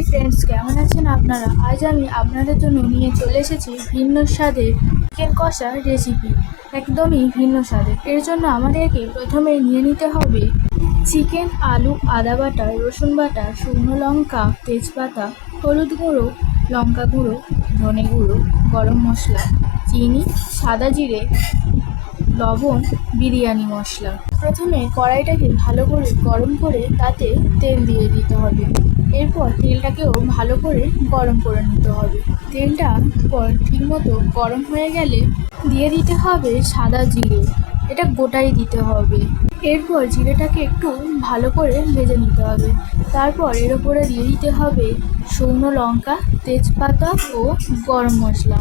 Hi friends, কেমন আছেন আপনারা? আজ আমি আপনাদের জন্য নিয়ে চলে এসেছি ভিন্ন স্বাদের চিকেন কষা রেসিপি। একদমই ভিন্ন স্বাদের। এর জন্য আমাদেরকে প্রথমে নিয়ে নিতে হবে চিকেন, আলু, আদা বাটা, রসুন বাটা, শুকনো লঙ্কা, তেজপাতা, হলুদ গুঁড়ো, লঙ্কা গুঁড়ো, ধনে গুঁড়ো, গরম মশলা, চিনি, সাদা জিরে, লবণ, বিরিয়ানি মশলা। প্রথমে কড়াইটাকে ভালো করে গরম করে তাতে তেল দিয়ে দিতে হবে। এরপর তেলটাকেও ভালো করে গরম করে নিতে হবে। তেলটা ঠিকমতো গরম হয়ে গেলে দিয়ে দিতে হবে সাদা জিরে। এটা গোটাই দিতে হবে। এরপর জিরেটাকে একটু ভালো করে ভেজে নিতে হবে। তারপর এর উপরে দিয়ে দিতে হবে শুকনো লঙ্কা, তেজপাতা ও গরম মশলা।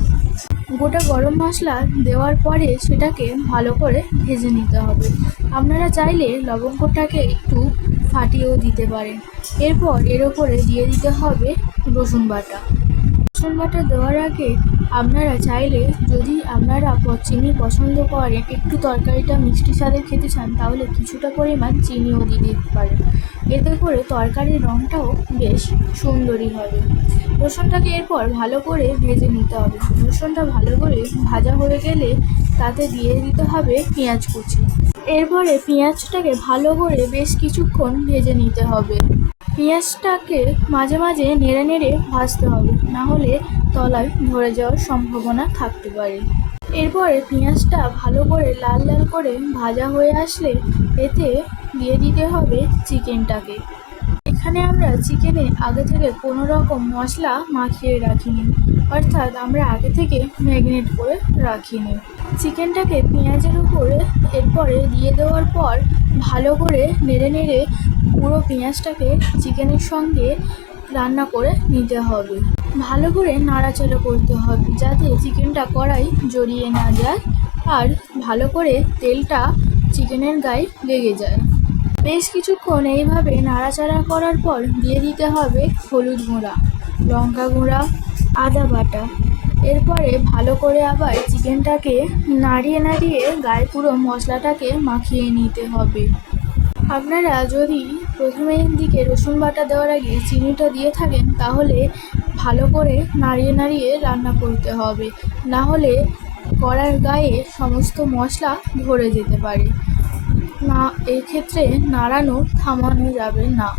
গোটা গরম মশলা দেওয়ার পরে সেটাকে ভালো করে ভেজে নিতে হবে। আপনারা চাইলে লবঙ্গটাকে একটু ফাটিয়েও দিতে পারেন। এরপর এর ওপরে দিয়ে দিতে হবে রসুন বাটা। রসুন বাটা দেওয়ার আগে আপনারা চাইলে, যদি আপনারা চিনি পছন্দ করেন, একটু তরকারিটা মিষ্টি স্বাদের খেতে চান, তাহলে কিছুটা পরিমাণ চিনিও দিয়ে দিতে পারেন। এতে করে তরকারির রঙটাও বেশ সুন্দরই হবে। রসুনটাকে এরপর ভালো করে ভেজে নিতে হবে। রসুনটা ভালো করে ভাজা হয়ে গেলে তাতে দিয়ে দিতে হবে পেঁয়াজ কুচি। এরপরে পেঁয়াজটাকে ভালো করে বেশ কিছুক্ষণ ভেজে নিতে হবে। পেঁয়াজটাকে মাঝে মাঝে নেড়ে নেড়ে ভাজতে হবে, না হলে তলায় ধরে যাওয়ার সম্ভাবনা থাকতে পারে। এরপরে পেঁয়াজটা ভালো করে লাল লাল করে ভাজা হয়ে আসলে এতে দিয়ে দিতে হবে চিকেনটাকে। এখানে আমরা চিকেনে আগে থেকে কোনো রকম মশলা মাখিয়ে রাখিনি, অর্থাৎ আমরা আগে থেকে ম্যারিনেট করে রাখিনি। চিকেনটাকে পেঁয়াজের উপরে এরপরে দিয়ে দেওয়ার পর ভালো করে নেড়ে নেড়ে পুরো পেঁয়াজটাকে চিকেনের সঙ্গে রান্না করে নিতে হবে। ভালো করে নাড়াচাড়া করতে হবে যাতে চিকেনটা কড়াই জড়িয়ে না যায় আর ভালো করে তেলটা চিকেনের গায়ে লেগে যায়। বেশ কিছুক্ষণ এইভাবে নাড়াচাড়া করার পর দিয়ে দিতে হবে হলুদ গুঁড়া, লঙ্কা গুঁড়া, আদা বাটা। এরপরে ভালো করে আবার চিকেনটাকে নাড়িয়ে নাড়িয়ে গায়ে পুরো মশলাটাকে মাখিয়ে নিতে হবে। আপনারা যদি প্রথমের দিকে রসুন বাটা দেওয়ার আগে চিনিটা দিয়ে থাকেন, তাহলে ভালো করে নাড়িয়ে নাড়িয়ে রান্না করতে হবে, না হলে কড়ার গায়ে সমস্ত মশলা ধরে যেতে পারে। না, এক্ষেত্রে নাড়ানো থামানো যাবে না।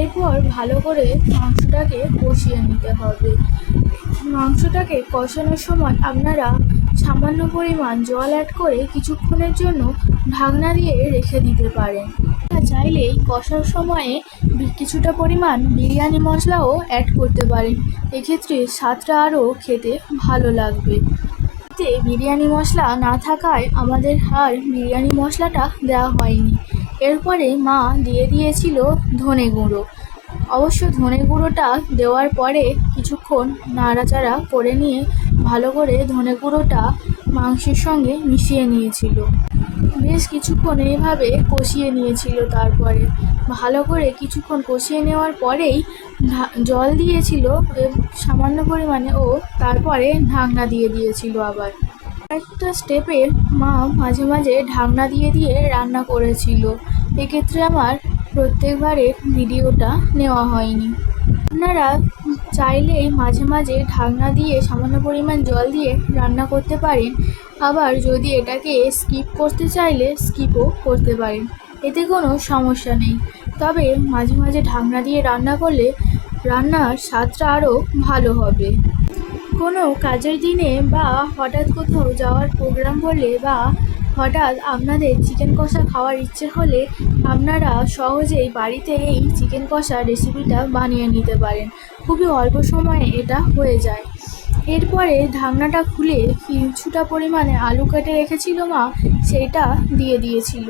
এরপর ভালো করে মাংসটাকে কষিয়ে নিতে হবে। মাংসটাকে কষানোর সময় আপনারা সামান্য পরিমাণ জল অ্যাড করে কিছুক্ষণের জন্য ঢাকনা দিয়ে রেখে দিতে পারেন। চাইলেই কষার সময়ে কিছুটা পরিমাণ বিরিয়ানি মশলাও অ্যাড করতে পারেন। এক্ষেত্রে স্বাদটা আরও খেতে ভালো লাগবে। বিরিয়ানি মশলা না থাকায় আমাদের আর বিরিয়ানি মশলাটা দেওয়া হয়নি। এরপরে মা দিয়ে দিয়েছিল ধনে গুঁড়ো। অবশ্য ধনে গুঁড়োটা দেওয়ার পরে কিছুক্ষণ নাড়াচাড়া করে নিয়ে ভালো করে ধনে গুঁড়োটা মাংসের সঙ্গে মিশিয়ে নিয়েছিল। বেশ কিছুক্ষণ এইভাবে কষিয়ে নিয়েছিল। তারপরে ভালো করে কিছুক্ষণ কষিয়ে নেওয়ার পরেই জল দিয়েছিল সামান্য পরিমাণে, ও তারপরে ঢাকনা দিয়ে দিয়েছিল। আবার একটা স্টেপে মা মাঝে মাঝে ঢাকনা দিয়ে দিয়ে রান্না করেছিল। এক্ষেত্রে আমার প্রত্যেকবারে ভিডিওটা নেওয়া হয়নি। আপনারা চাইলেই মাঝে মাঝে ঢাকনা দিয়ে সামান্য পরিমাণ জল দিয়ে রান্না করতে পারেন। আবার যদি এটাকে স্কিপ করতে চাইলে স্কিপও করতে পারেন, এতে কোনো সমস্যা নেই। তবে মাঝে মাঝে ঢাকনা দিয়ে রান্না করলে রান্নার স্বাদটা আরও ভালো হবে। কোনো কাজের দিনে বা হঠাৎ কোথাও যাওয়ার প্রোগ্রাম হলে বা হঠাৎ আপনাদের চিকেন কষা খাওয়ার ইচ্ছে হলে আপনারা সহজেই বাড়িতে এই চিকেন কষা রেসিপিটা বানিয়ে নিতে পারেন। খুবই অল্প সময়ে এটা হয়ে যায়। এরপরে ঢাকনাটা খুলে কিছুটা পরিমাণে আলু কেটে রেখেছিল মা, সেটা দিয়ে দিয়েছিল।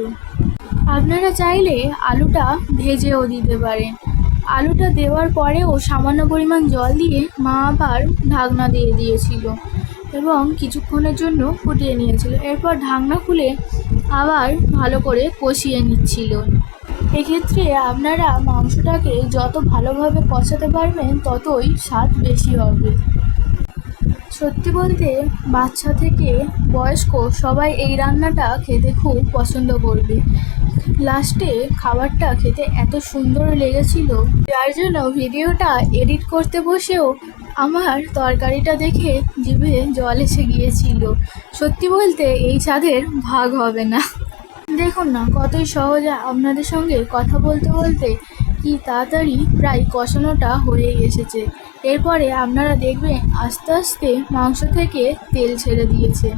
আপনারা চাইলে আলুটা ভেজেও দিতে পারেন। আলুটা দেওয়ার পরেও সামান্য পরিমাণ জল দিয়ে মা আবার ঢাকনা দিয়ে দিয়েছিল এবং কিছুক্ষণের জন্য ফুটিয়ে নিয়েছিল। এরপর ঢাকনা খুলে আবার ভালো করে কষিয়ে নিচ্ছিল। এক্ষেত্রে আপনারা মাংসটাকে যত ভালোভাবে কষাতে পারবেন ততই স্বাদ বেশি হবে। সত্যি বলতে বাচ্চা থেকে বয়স্ক সবাই এই রান্নাটা খেতে খুব পছন্দ করবে, লাস্টে খাবারটা খেতে এত সুন্দর লেগেছিল, যার জন্য ভিডিওটা এডিট করতে বসেও আমার তরকারিটা দেখে জিভে জল এসে গিয়েছিল। সত্যি বলতে এই স্বাদের ভাগ হবে না। দেখুন না কতই সহজে আপনাদের সঙ্গে কথা বলতে বলতে কি তাড়াতাড়ি প্রায় কষানোটা হয়ে এসেছে। এরপরে আপনারা দেখবেন আস্তে আস্তে মাংস থেকে তেল ছেড়ে দিয়েছে।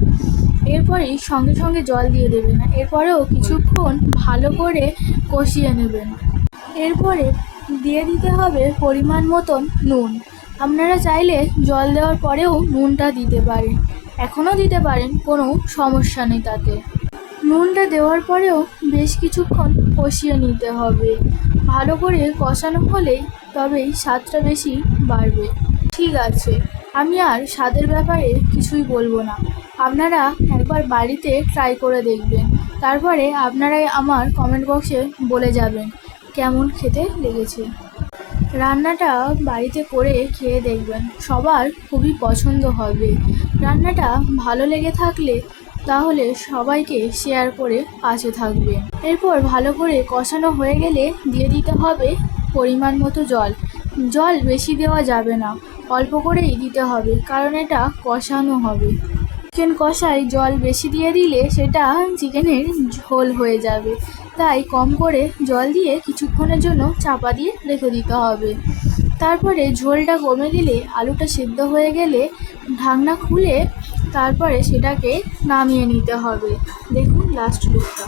এরপরেই সঙ্গে সঙ্গে জল দিয়ে দেবেন না, এরপরেও কিছুক্ষণ ভালো করে কষিয়ে নেবেন। এরপরে দিয়ে দিতে হবে পরিমাণ মতন নুন। আপনারা চাইলে জল দেওয়ার পরেও নুনটা দিতে পারেন, এখনও দিতে পারেন, কোনো সমস্যা নেই তাতে। নুনটা দেওয়ার পরেও বেশ কিছুক্ষণ কষিয়ে নিতে হবে। ভালো করে কষানো হলেই তবেই স্বাদটা বেশি বাড়বে। ঠিক আছে, আমি আর স্বাদের ব্যাপারে কিছুই বলবো না, আপনারা একবার বাড়িতে ট্রাই করে দেখবেন। তারপরে আপনারাই আমার কমেন্ট বক্সে বলে যাবেন কেমন খেতে লেগেছে। রান্নাটা বাড়িতে করে খেয়ে দেখবেন, সবার খুবই পছন্দ হবে। রান্নাটা ভালো লেগে থাকলে তাহলে সবাইকে শেয়ার করে পাশে থাকবে। এরপর ভালো করে কষানো হয়ে গেলে দিয়ে দিতে হবে পরিমাণ মতো জল। জল বেশি দেওয়া যাবে না, অল্প করেই দিতে হবে, কারণ এটা কষানো হবে। চিকেন কষায় জল বেশি দিয়ে দিলে সেটা চিকেনের ঝোল হয়ে যাবে, তাই কম করে জল দিয়ে কিছুক্ষণের জন্য চাপা দিয়ে রেখে দিতে হবে। তারপরে ঝোলটা কমে গেলে, আলুটা সিদ্ধ হয়ে গেলে ঢাকনা খুলে তারপরে সেটাকে নামিয়ে নিতে হবে। দেখুন লাস্ট লুকটা।